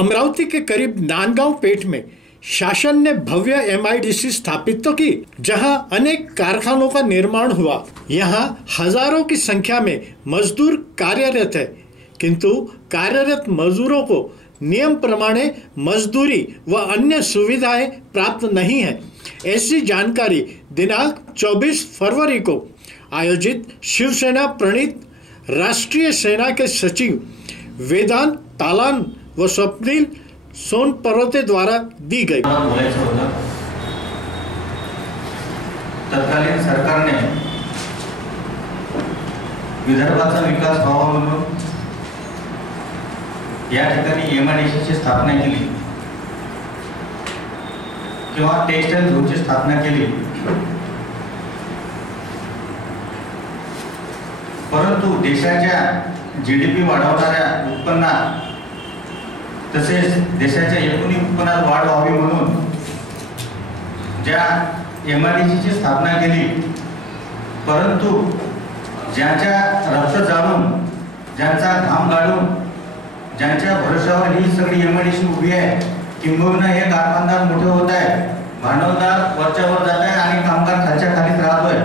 अमरावती के करीब नांदगांव पेठ में शासन ने भव्य MIDC स्थापित तो की, जहां अनेक कारखानों का निर्माण हुआ। यहां हजारों की संख्या में मजदूर कार्यरत है, किंतु कार्यरत मजदूरों को नियम प्रमाणे मजदूरी व अन्य सुविधाएं प्राप्त नहीं है। ऐसी जानकारी दिनांक 24 फरवरी को आयोजित शिवसेना प्रणीत राष्ट्रीय सेना के सचिव वेदांत तालान व स्वप्निल सोनपरोते द्वारा दी गई। तत्कालीन सरकारने विदर्भाचा विकास व्हावा म्हणून या ठिकाणी MIDC ची स्थापना केली किंवा टेक्सटाईल झोनची स्थापना केली, परंतु देशाच्या GDP वाढवणाऱ्या उत्पन्नात तसेच देशाच्या एकूण उत्पन्नात वाढ व्हावी म्हणून ज्या MIDC ची स्थापना केली, परंतु ज्यांच्या रक्त जाणून, ज्यांचा घाम गाळून, ज्यांच्या भरोशावर ही सगळी MIDC उभी आहे, किंबहुना हे कारखानदार मोठे होत आहे, भांडवलदार वरच्यावर जात आहे आणि कामगार खालच्या खालीच राहतोय,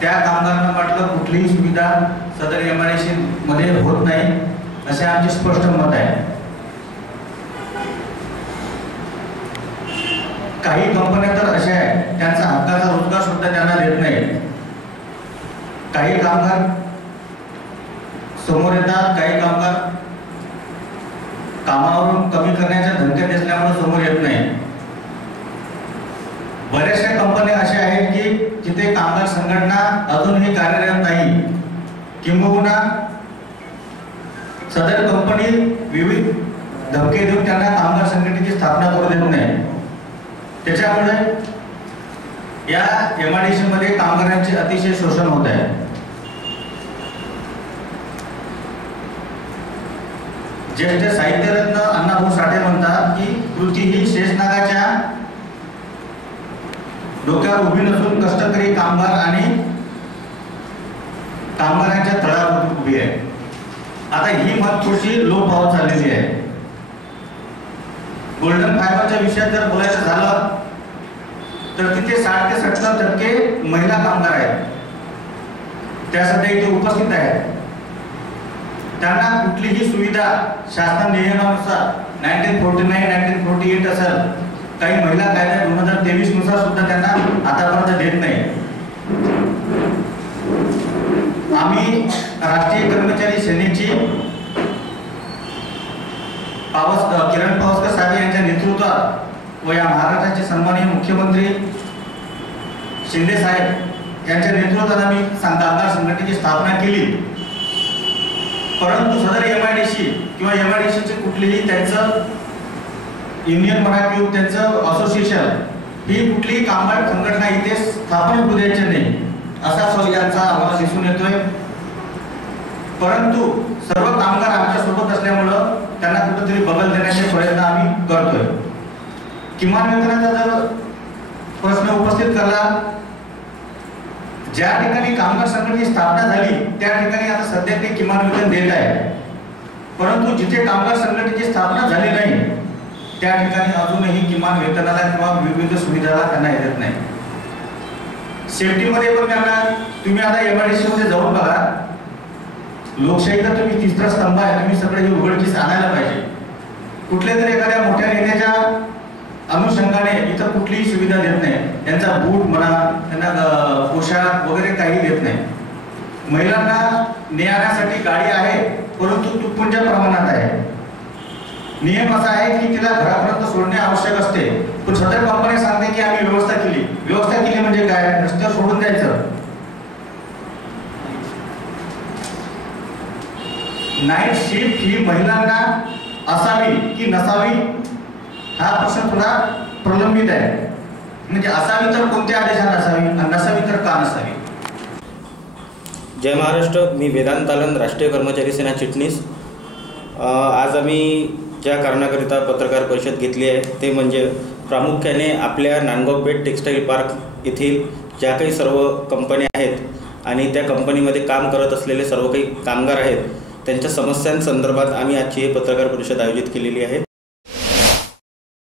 त्या कामगारांना वाटलं कुठलीही सुविधा सदर MIDC मध्ये होत नाही असे आमचे स्पष्ट मत आहे। काही कंपन्या तर अशा आहेत त्यांचा हक्काचा रोजगार सुद्धा त्यांना देत नाही। काही कामगार समोर येतात, काही कामगार कामावरून कमी करण्याच्या धमक्या दिसल्यामुळे समोर येत नाही। बऱ्याचशा कंपन्या अशा आहेत की जिथे कामगार संघटना अजूनही कार्यरत नाही, किंबहुना सदर कंपनी विविध धमके देऊन त्यांना कामगार संघटनेची स्थापना करू देत नाही। त्याच्यामुळे या MIDC मध्ये कामगारांचे अतिशय शोषण होत आहे। ज्येष्ठ साहित्यरत्न अण्णाभाऊ साठे म्हणतात की कृती ही शेषनागाच्या डोक्यावर उभी नसून कष्टकरी कामगार आणि कामगारांच्या तळावर उभी आहे। आता ही मत थोडीशी लोप पावत चाललेली आहे। गोल्डन फायबरच्या विषयात जर बोलायचं झालं तर तिथे 60 ते 70% महिला कामगार आहेत, त्या सध्या इथे उपस्थित आहेत। त्यांना कुठलीही सुविधा शासन नियमानुसार 1949 1948 असेल, काही महिला कायदा 2023 नुसार सुद्धा त्यांना आतापर्यंत देत नाही। आम्ही राष्ट्रीय कर्मचारी सेनेची किरण पावसकर साहेब यांच्या नेतृत्वात व या महाराष्ट्राचे सन्माननीय मुख्यमंत्री शिंदे साहेब यांच्या नेतृत्वात आम्ही कामगार संघटनेची स्थापना केली, परंतु सदर MIDC किंवा MIDC चे कुठलीही त्यांचं युनियन म्हणा किंवा त्यांचं असोसिएशन ही कुठलीही कामगार संघटना इथे स्थापन होऊ द्यायची नाही असा यांचा आम्हाला दिसून येतोय। परंतु सर्व कामगार आमच्या सोबत असल्यामुळं त्यांना कुठेतरी बगल देण्याचे प्रयत्न आम्ही करतोय। किमान वेतनाचा जर प्रश्न उपस्थित केला, ज्या ठिकाणी कामगार संघटनेची स्थापना झाली त्या ठिकाणी आता सध्या ते किमान वेतन देत आहे, परंतु जिथे कामगार संघटनेची स्थापना झाली नाही त्या ठिकाणी अजूनही किमान वेतनाला किंवा विविध सुविधाला त्यांना येत नाही। सेफ्टी मध्ये पण त्यांना तुम्ही आता MIDC मध्ये जाऊन बघा, लोकशाहीचा तुम्ही तिसरा स्तंभ आहे, तुम्ही सगळे हे उघडकीस आणायला पाहिजे। कुठल्या तरी एखाद्या मोठ्या नेत्याच्या अनुषंगाने इथं कुठलीही सुविधा देत नाही, त्यांचा बूट म्हणा, त्यांना पोशाख वगैरे काही देत नाही। महिलांना नेण्यासाठी गाडी आहे, परंतु तुटपुंज्या प्रमाणात आहे। नियम असा आहे की तिला घरापर्यंत सोडणे आवश्यक असते, पण सदर कंपनी सांगते की आम्ही व्यवस्था केली। व्यवस्था केली म्हणजे काय? रस्त्यावर सोडून द्यायचं। नाईट शिफ्ट ही महिलांना असावी की नसावी हा प्रश्न थोडा प्रलंबित आहे। म्हणजे असावी तर कोणत्या आदेशाने असावी आणि नसावी तर का नसावी? जय महाराष्ट्र, मी वेदांत तालन, राष्ट्रीय कर्मचारी सेना चिटणीस। आज आम्ही ज्या कारणाकरिता पत्रकार परिषद घेतली आहे ते म्हणजे प्रामुख्याने आपल्या नांदगाव पेठ टेक्सटाईल पार्क येथील ज्या काही सर्व कंपन्या आहेत आणि त्या कंपनीमध्ये काम करत असलेले सर्व काही कामगार आहेत त्यांच्या समस्यांसंदर्भात आम्ही आजची ही पत्रकार परिषद आयोजित केलेली आहे.